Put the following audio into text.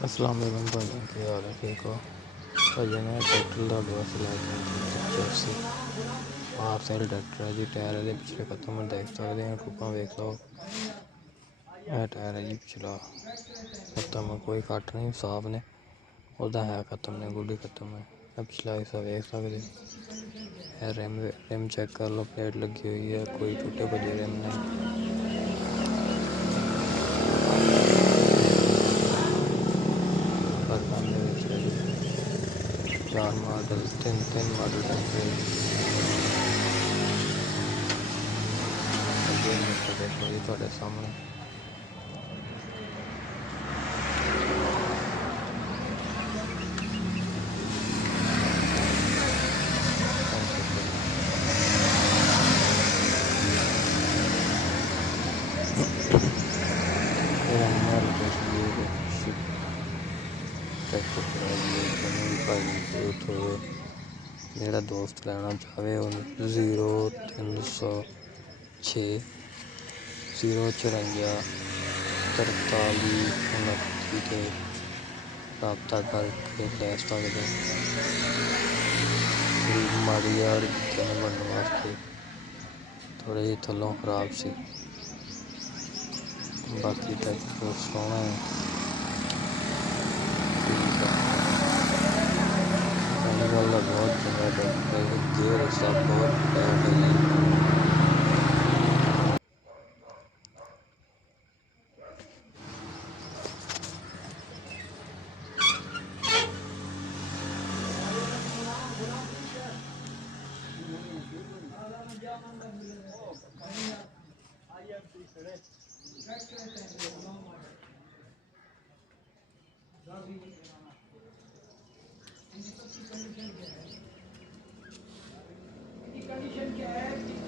अस्सलाम वालेकुम भाईजान, क्या हाल है? ठीक हो भाईजान? ट्रैक्टर का बस लैके हाफ सेल ट्रैक्टर है जी। टायर है पिछले खत्म देख सकते हैं, टूपा वेख लो। यह टायर है जी पिछला खत्म, कोई कट नहीं, साफ ने उदा है खत्म ने, गुडी खत्म है। पिछला हिस्सा वेख सकते। रिम चेक कर लो, प्लेट लगी हुई है, कोई टूटे भजे रिम नहीं। चार मॉडल, तीन मॉडल ट्रैक्टर देखो जी थोड़े सामने। मेरा दोस्त लेना चाहे 0306 054 43 29 से रबता करके ले सकते। माड़ी यार बनने वास्ते थोड़े जी थलों खराब सी, बाकी ट्रैक्टर सोहना है। बहुत चंगा ट्रैक्टर है, गेयर सब बहुत टाइट है जी। कंडीशन क्या है?